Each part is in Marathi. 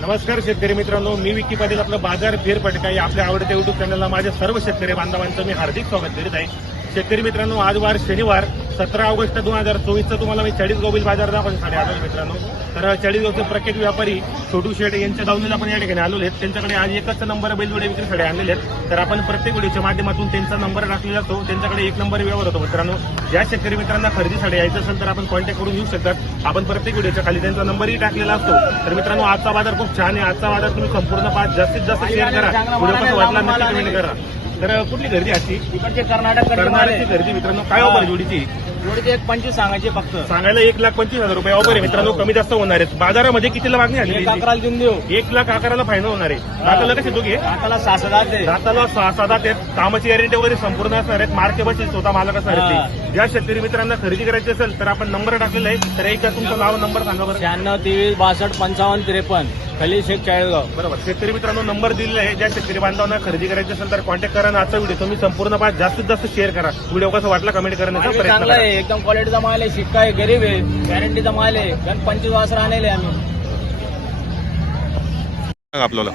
नमस्कार शेतकरी मित्रांनो मी विकी पाटील आपलं बाजार फेरफटका या आपल्या आवडत्या युट्यूब चॅनलला माझ्या सर्व शेतकरी बांधवांचं मी हार्दिक स्वागत करीत आहे. शेतकरी मित्रांनो आज वार शनिवार सतरा ऑगस्ट दोन हजार चोवीसचा तुम्हाला मी चाळीस गोबिल बाजार दाखवून साडे आलो मित्रांनो. तर चाळीस गावचे प्रख्यात व्यापारी छोटू शेठ यांच्या दावणीला आपण या ठिकाणी आलेले आहेत. त्यांच्याकडे आज एकच नंबर बैलजोडे विक्रीसाठी आणलेले आहेत. तर आपण प्रत्येक व्हिडिओच्या माध्यमातून त्यांचा नंबर टाकलेला असतो. त्यांच्याकडे एक नंबर व्यवहार होतो मित्रांनो. ज्या शेतकरी मित्रांना खरेदीसाठी यायचं असेल तर आपण कॉन्टॅक्ट करून येऊ शकतात. आपण प्रत्येक व्हिडिओच्या खाली त्यांचा नंबरही टाकलेला असतो. तर मित्रांनो आजचा बाजार खूप छान आहे. आजचा बाजार तुम्ही संपूर्ण पाच जास्तीत जास्त शेअर करा. व्हिडिओ कसा वाटला नक्की कमेंट करा. तर कुठली गर्दी इकडचे कर्नाटक करणाऱ्याची गर्दी मित्रांनो काय आहे जोडीची? एक पंचवीस सांगायचे फक्त. सांगायला एक लाख पंचवीस हजार रुपये. ऑफर आहे मित्रांनो कमी जास्त होणार आहे बाजारामध्ये कितीला मागणी आली एक अकराला देऊन देऊ. एक लाख अकराला फायनल होणार आहे. दाताला कसे दोघे? आताला सहा दे दाताला सहा सात आहेत. कामाची गॅरंटी वगैरे संपूर्ण असणार आहेत. मार्के बसेल स्वतः मालक असणार आहेत ते. ज्या शेतकरी मित्रांना खरेदी करायची असेल तर आपण नंबर टाकलेला आहे. तर एकदा तुमचं नाव नंबर सांगा बरं. शहाण्णव तेवीस बासष्ट पंचावन्न त्रेपन्न. खलील शेख चाळीसगाव. बरोबर. शेतकरी मित्रांनो नंबर दिलेला आहे. ज्या शेतकरी बांधवांना खरेदी करायची असेल तर कॉन्टॅक्ट करा आजचा व्हिडिओ तुम्ही संपूर्ण पाच जास्तीत जास्त शेअर करा. व्हिडिओ कसा वाटला कमेंट करण्याचा प्रयत्न करा. आहे एकदम क्वालिटीचा माल आहे शिक्का आहे गरीब आहे गॅरंटीचा माल आहे गण पंचवीस वाजता आणले आम्ही. आपल्याला.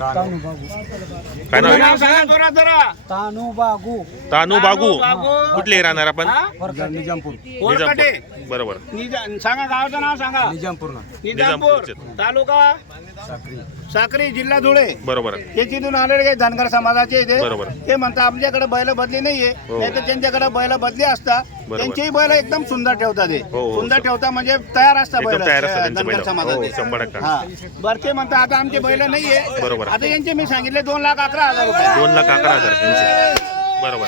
काय नाव आहे? तानू बागू. तानू बागू. कुठले राहणार आपण? निजामपूर. निजामपूर. बरोबर. सांगा गावाचं नाव सांगा. निजामपूर निजामपूर. निजामपूरचे. तालुका? साक्री. जिल्हा धुळे. बरोबर. हे तिथून आलेले काही धनगर समाजाचे ते बरोबर. ते म्हणतात आमच्याकडे बैल बदली नाहीये. हो. नाही तर त्यांच्याकडे बैल बदली असतात बरोबर. त्यांचेही बैल एकदम सुंदर ठेवतात ते हो, हो. सुंदर ठेवता म्हणजे तयार असतात एकदम बैल. तयार असतात त्यांचे धनगर बैल. हो, समाजाचे. शंभर टक्का. हा. बरं ते म्हणतात आता आमचे बैल नाहीये. बरोबर. आता यांचे मी सांगितले दोन लाख अकरा हजार रुपये. दोन लाख अकरा हजार त्यांचे. बरोबर.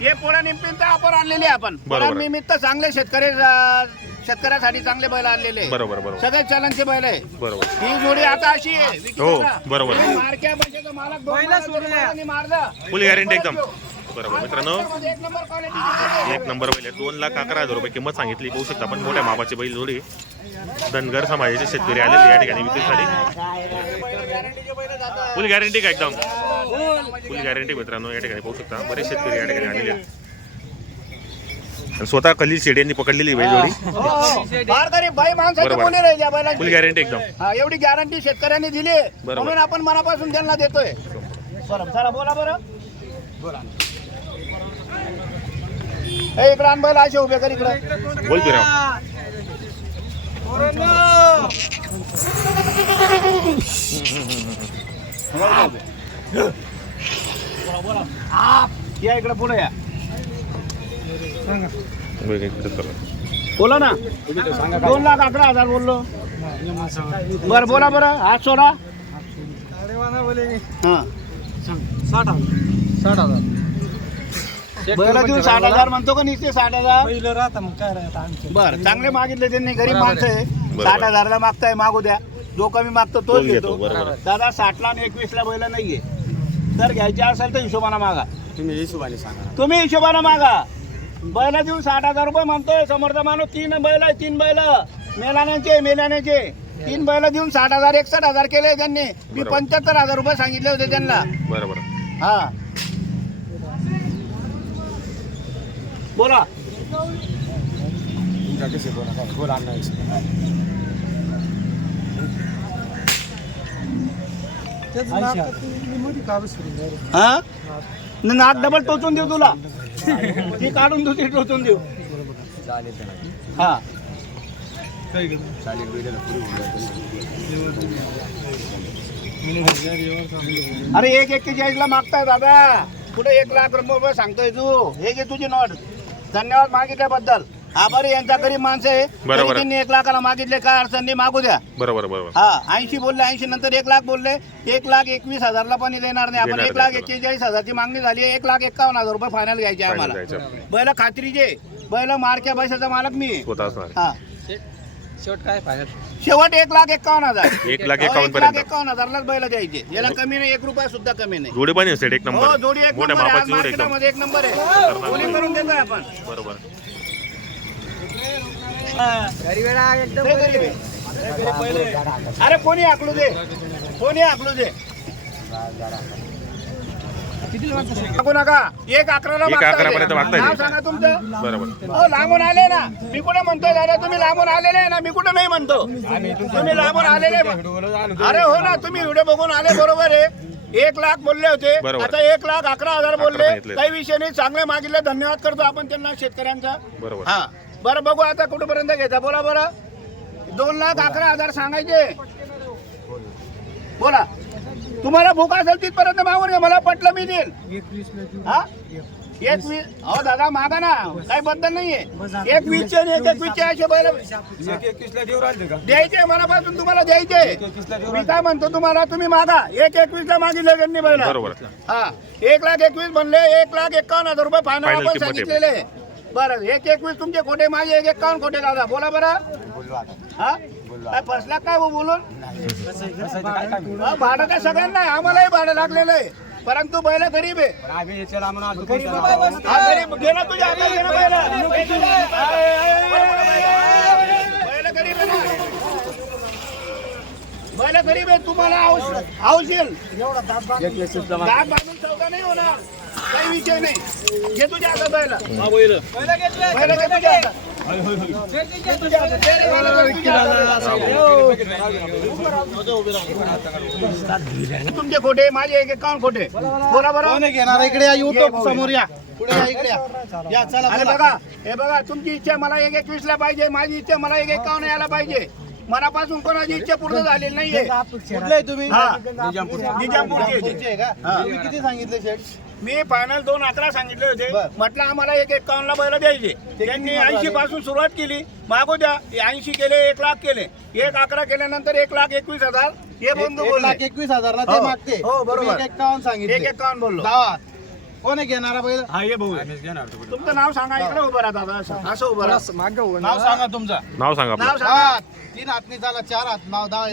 हे पोळा निमित्त आपण आणलेले आहे आपण. बरोबर. निमित्त चांगले शेतकरी अं, शेतकऱ्यासाठी चांगले बैल आणलेले आहे. बरोबर बरोबर. सगळे चलनचे बैल आहे बरोबर. ही जोडी आता अशी आहे. विकी हो, दादा. बरोबर. हे मारक्या पैशाचा मालक दोन मालक दोन मालकांनी मारलं. फुल गॅरंटी एकदम. बरोबर. मित्रांनो एक नंबर क्वालिटी एक नंबर बैल आहे. दोन लाख अकरा हजार रुपये किंमत सांगितली. पाहू शकता आपण मोठ्या मापाची बैल जोडी. धनगर समाजाचे शेतकरी आलेले या ठिकाणी विक्रीसाठी. फुल गॅरंटी का एकदम? फुल गॅरंटी मित्रांनो या ठिकाणी पाहू शकता. बरेच शेतकरी या ठिकाणी आलेले आहेत. स्वतः खलील शेड यांनी पकडलेली बैल जोडी. फुल गॅरंटी एकदम. एवढी गॅरंटी शेतकऱ्यांनी दिली. म्हणून आपण मनापासून त्यांना देतोय. बोला बरं. बोला. हे इकडे आण बैल असे उभे कर इकडे. बोल की राव. या इकडे पुढे या. इकडे. बोला ना. दोन लाख अकरा हजार बोललो. बर बोला बरं. हात सोडा. हा. साठ हजार. साठ हजार. बैला देऊन साठ हजार म्हणतो का नुसते साठ हजार? पहिलं राहता मग काय राहता आमचं? बर चांगले मागितले त्यांनी गरीब माणसं आहे. साठ हजारला मागताय मागू द्या. जो कमी मागतो तोच घेतो. दादा साठला आणि एकवीसला बैल नाहीये. जर घ्यायचे असेल तर हिशोबाने मागा. तुम्ही हिशोबाने सांगा. तुम्ही हिशोबाने मागा. बैल देऊन साठ हजार रुपये म्हणतोय समोरचा माणूस. तीन बैल आहे तीन बैल. मेलाण्याचे मेलाण्याचे तीन बैल देऊन साठ हजार एकसठ हजार केले त्यांनी. मी. पंच्याहत्तर हजार रुपये सांगितले होते त्यांना. बरोबर. हा. बोला. बोला हा नाक डबल टोचून देऊ तुला. ती काढून देऊ ती टोचून देऊ. हा. अरे एक एक्केचाळीस ला मागताय दादा. कुठे एक लाख रुपये सांगतोय तू. हे घे तुझी नोट. धन्यवाद मागितल्याबद्दल. आभारी यांचा गरीब माणसं आहे. बरोबर. तरी त्यांनी एक लाखाला मागितले काय अडचण नाही मागू द्या. बरोबर बरोबर. हा ऐंशी बोलले ऐंशी नंतर एक लाख बोलले. एक लाख एकवीस हजारला पण देणार नाही. आपण देणार एक लाख. एक्केचाळीस हजारची मागणी झाली आहे. एक लाख एकावन्न हजार रुपये फायनल घ्यायचे Final आम्हाला. बैल खात्रीचे बैल मारक्या पैशाचा मालक मी. आहे. स्वतः असणार. हा. शेवट काय फायनल शेवट एक लाख एकावन्न हजार. एक लाख हो, एकावन्न एक लाख पर्यंत. एकावन्न हजारलाच बैल द्यायचे. याला कमी नाही एक रुपया सुद्धा कमी नाही. जोडी पण सेट एक हो नंबर जोडी एक मोठ्या नंबर आहे. आज मापाची जोडी एकदम. मार्केटामध्ये एक नंबर आहे. बोली करून देतोय आपण. बरोबर. लय गरीब आहे. अरे कोणी आकलू दे? कोणी आकलू दे? सांगू नका. एक अकराला एक. अकरापर्यंत मागताय. नाव सांगा तुमचं. बरोबर. हो लांबून आले ना. मी कुठे म्हणतोय दादा? तुम्ही लांबून आलेले आहे ना. मी कुठे नाही म्हणतो. तुम्ही लांबून आलेले. अरे हो ना तुम्ही व्हिडिओ बघून आले बरोबर आहे. एक लाख बोलले होते. बरोबर. आता एक लाख अकरा हजार बोलले. सांगितले. काही विषय नाही. चांगले मागितले. धन्यवाद करतो आपण त्यांना शेतकऱ्यांचा. बरोबर. हा. बरं बघू आता कुठपर्यंत घेता. बोला बरं दोन लाख अकरा हजार सांगायचे. बोला. तुम्हाला भूक असेल तिथपर्यंत मागून घ्या मला पटलं मी देईल. हा? एक वीस अहो दादा मागा ना. काही बद्दल नाहीये. एक वीसचे आणि एक एकवीसचे असे बैल द्यायचे मनापासून तुम्हाला द्यायचे. मी काय म्हणतो तुम्हाला तुम्ही मागा. एक एकवीस ला मागितले त्यांनी बैल. बरोबर. हा. एक लाख एकवीस म्हणले एक लाख एकावन्न हजार रुपये फायनल आपण. सांगितलेले. बरं एक एकवीस तुमचे खोटे माझे एक एकावन्न खोटे दादा. बोला बरं. हा? काय फसला काय हो बोलून? हा, भाडं काय सगळ्यांना आहे. आम्हालाही भाडं लागलेलं आहे. परंतु बैल गरीब आहे. हा, गरीब. गेला तुझ्या हातात गेला बैल. बैल गरीब आहे. ना बैल गरीब आहे. तुम्हाला बांधून चौदा नाही होणार. काही विषय नाही. घे तुझ्या हातात बैल. बैल घे तुझ्या हातात. तुमचे खोटे माझे एक एकावन्न खोटे. बोला बरं घेणार? इकडे या युट्यूब समोर या. पुढे या इकडे या. या चला. बघा हे बघा तुमची इच्छा मला एक एकवीस ला पाहिजे माझी इच्छा मला एक एकावन्न यायला पाहिजे. मनापासून कोणाची इच्छा पूर्ण झालेली नाहीये. कुठले आहे तुम्ही? हा. निजामपूर. निजामपूरचे. निजामपूरचे आहे का? हा. तुम्ही किती सांगितले शेट मी फायनल दोन अकरा सांगितले होते. बर. म्हटलं आम्हाला एक एकावन्न ला बैल द्यायचे. त्यांनी ऐंशी पासून सुरुवात केली. मागू द्या. ऐंशी केले एक लाख केले. एक अकरा केल्यानंतर एक लाख एकवीस हजार. हे बंधू एक बोलले. लाख एकवीस हजारला ते हो. मागते. हो, बरोबर. तुम्ही एक एकावन्न एक सांगितले? एकावन्न बोललो. कोण आहे घेणारा बैल? हा ये भाऊ. तुमचं नाव सांगा इकडे उभं राहा दादा. असं. असं उभं राहा. नाव सांगा तुमचं. नाव सांगा नाव सांगा. तीन हातनी झाला चार हात नाव दहा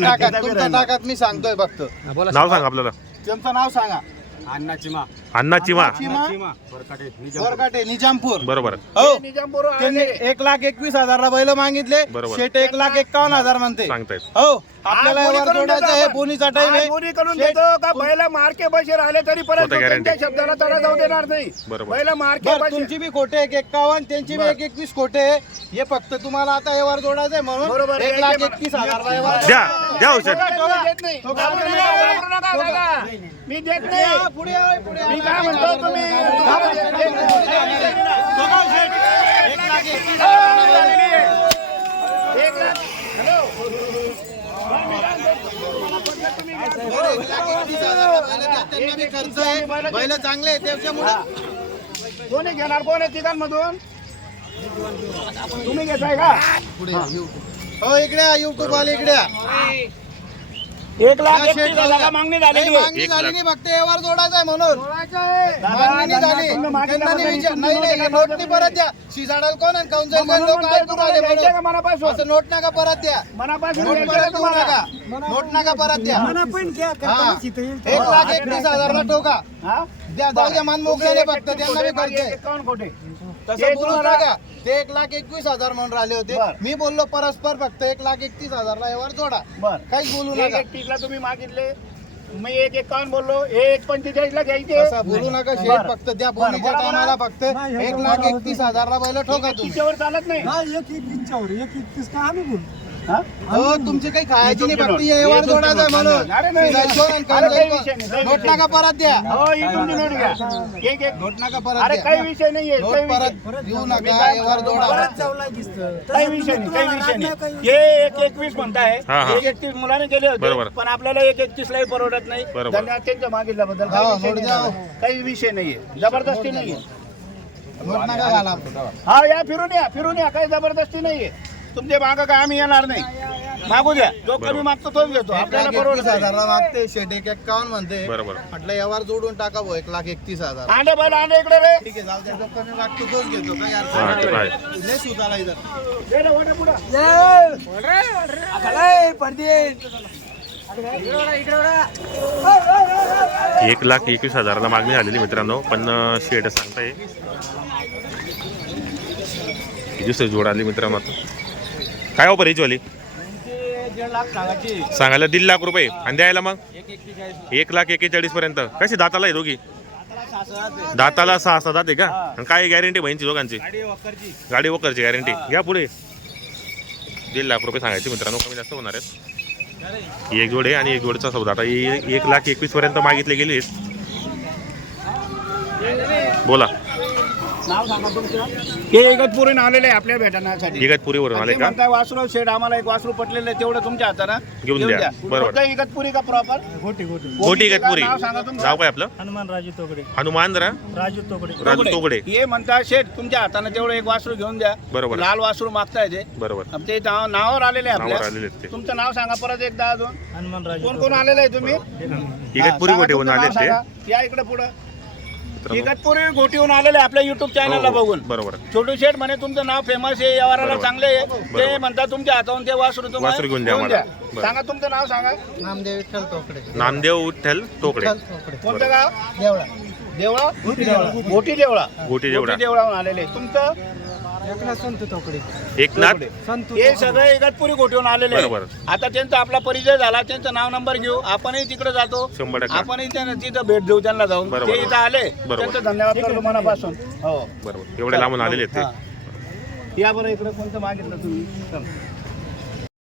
टाकात तुमचं. टाकात मी सांगतोय फक्त. नाव सांगा. आपल्याला. तुमचं नाव सांगा. अण्णा चिमा. चिमा. बोरकाटे निजामपूर. बरोबर. हो. निजामपूर त्यांनी एक लाख एकवीस हजारला बैल मागितले. बरोबर. शेट एक लाख एकावन्न हजार म्हणते. सांगतायत. हो. आपल्याला यावर जोडायचं आहे बोनीचा टाइम आहे करून शेट- देतो का बैला मार्के बसे राहिले तरी परत. त्यांच्या शब्दाला तडा जाऊ देणार नाही बरोबर. बैला मार्के बरं, तुमची बी खोटे एक एक्कावन्न त्यांची बी एक एकवीस खोटे. हे फक्त तुम्हाला आता व्यवहार जोडायचं आहे म्हणून बरोबर. एक लाख एकतीस हजारला द्या द्या औषध मी देत नाही. घाबरू नका, घाबरू नका दादा. मी देत नाही पुढे या, पुढे या. मी काय म्हणतो तुम्ही तुम्हाला देत नाही. एक लाख एकतीस एक लाख हॅलो बरं, मी काय म्हणतो, तुम्हाला पटलं तुम्ही घ्या. बरं, एक लाख एकतीस हजारला बैल खर्च आहे बैल चांगले आहे त्याच्यामुळे. कोणी घेणार? कोण आहे तिघांमधून? तुम्ही घेताय का? पुढे. हो इकडे या युट्यूब वाले इकडे या. एक लाख या एकतीस शेठ हजार जाऊया. मागणी नाही, झालेली आहे. मागणी एक झाली लाख. नाही फक्त व्यवहार जोडायचा आहे म्हणून. मागणी नाही झाली. तुम्ही त्यांना नाही विचार- नाही नाही नोट नाही परत द्या. शिजाडाल कोण आणि काऊन जाईल म्हणून लोक म्हणतोय काय करू तुम्हाला राहिले घ्यायचं का म्हणून? मनापासून? असं नोट नका परत द्या. मनापासून नोट परत का देऊ तुम्हाला? नका नोट नका परत द्या. हा. एक लाख एकतीस हजारला टोका हा? द्या जाऊ द्या मान मोकळे फक्त त्यांना बी खोटे, खर्च आहे एकावन्न खोटे. तसं तुम्हाला- नका ते एक लाख एकवीस हजार म्हणून राहिले होते बरं. मी बोललो परस्पर फक्त एक लाख एकतीस हजारला व्यवहार जोडा बर काहीच बोलू एक नका एकतीसला तुम्ही मागितले मी एक एकावन्न बोललो हे एक पंचेचाळीस ला घ्यायचे बोलू नका शेठ बरं. फक्त द्या बरं, बोलीच्या टायमाला. फक्त एक लाख एकतीस हजारला बैल ठोका तुम्ही तिच्यावर चालत नाही हा? हो तुमची काही खायची नाही तुमची फक्त नोट. हे व्यवहार हे? तुमची नाही, काही विषय नाही, नोट विषय नका परत द्या. हो ही तुमची नोट घ्या. एक एक. नोट नका परत अरे काही द्या विषय नाहीये नोट काही विषय परत देऊ मी नका काय व्यवहार जोडा काही विषय नाही काही विषय नाही. हे एक एकवीस म्हणताय. एक एकतीस मुलाने केले बरोबर. होते पण आपल्याला एक एकतीस लाही परवडत नाही. धन्यवाद त्यांच्या मागितल्याबद्दल हो, काही विषय नाहीये जबरदस्ती नाहीये हा या फिरून या फिरून या. काही जबरदस्ती नाहीये तुमचे माग काय आम्ही येणार नाही. मागू द्या. जो कमी मागतो तोच घेतो. आपल्याला नाही. हजारला मागते शेट एक एक्कावन्न म्हणते. बरोबर. म्हटलं व्यवहार जोडून टाका भाऊ एक लाख एकतीस हजार. आंडे बैल आंडे इकडे रे. ठीक आहे जाऊ द्या जो कमी मागतो तोच घेतो काही हा, अडचण ते नाही. आहे. लय सुताला इथं. दे रे, वड्या पुढं. एक लाख एकवीस हजाराला मागणी झालेली मित्रांनो पण अं, शेड सांगताय. ही दुसरी जोड आली मित्रांनो आता? काय ऑफर याची वाली सांगायला दीड लाख रुपये. आणि द्यायला मग? एक लाख. एक्केचाळीस पर्यंत. कशी दाताला आहे दोघी? दाताला सहा सहा दात आहे का. आणि काय गॅरंटी बहिणची दोघांची? गाडी वकरची गॅरंटी. घ्या पुढे. दीड लाख रुपये सांगायचे मित्रांनो. कमी जास्त होणार आहेत. एक जोड आहे आणि एक जोडचा सौदा. आता एक लाख एकवीस पर्यंत मागितले गेले बोला. नाव सांगा तुमचं. हे इगतपुरीन आलेले आहे आपल्या भेटण्यासाठी. इगत पुरीवरून आले ते का? म्हणताय वासरू शेड आम्हाला एक वासरू पटलेलं आहे तेवढं तुमच्या हातानं. घेऊन द्या. बरोबर. इगतपुरी का प्रॉपर गोटी गोटी गोटी इगतपुरी. नाव सांगा तुमचं. नाव काय आपलं? हनुमान राजू तोकडे हनुमान राजू तोकडे राजू तोगडे. हे म्हणता शेठ तुमच्या हाताने तेवढं एक वासरू घेऊन द्या. बरोबर. लाल वासरू मागताय ते. बरोबर. आमचे नाव नावावर आलेले आहे नावावर आपल्या आहेत ते. तुमचं नाव सांगा परत एकदा अजून. हनुमान राजू कोण कोण आलेलं आहे तुम्ही? इगतपुरी हा, सांगा तुमचं आले नाव ते. सांगा. या इकडे पुढं. मित्रांनो. इगतपुरी गोटीहून आलेले आहे आपल्या युट्यूब चॅनलला हो, हो. बघून. बरोबर. छोटू शेठ म्हणे तुमचं नाव फेमस आहे या वाराला बरोबर. चांगले आहे. बरोबर. ते म्हणतात तुमच्या हातावरून ते वासरू तुम्हाला वासरू घेऊन द्या आम्हाला. बरं. सांगा तुमचं नाव सांगा. नामदेव विठ्ठल तोकडे. नामदेव विठ्ठल टोकडे तोकडे. कोणतं गाव? देवळा. देवळा? मोठी देवळा. गोटी जेवढा मोठी देवळाहून आलेले. तुमचं? एकनाथ संत तोकडे एकनाथ? संत हे सगळे इगतपुरी गोठीहून आलेले आहे. बरोबर. आता त्यांचा आपला परिचय झाला त्यांचं नाव नंबर घेऊ. आपणही तिकडे जातो. शंभर टक्के. आपणही त्यांना तिथं भेट देऊ त्यांना जाऊन. बरोबर. ते इथं आले. बरोबर. त्यांचं धन्यवाद करतो मनापासून. हो. बरोबर. एवढे लांबून आलेले आहेत हा. ते या बरं इकडे कोणतं मागितलं तुम्ही? चल.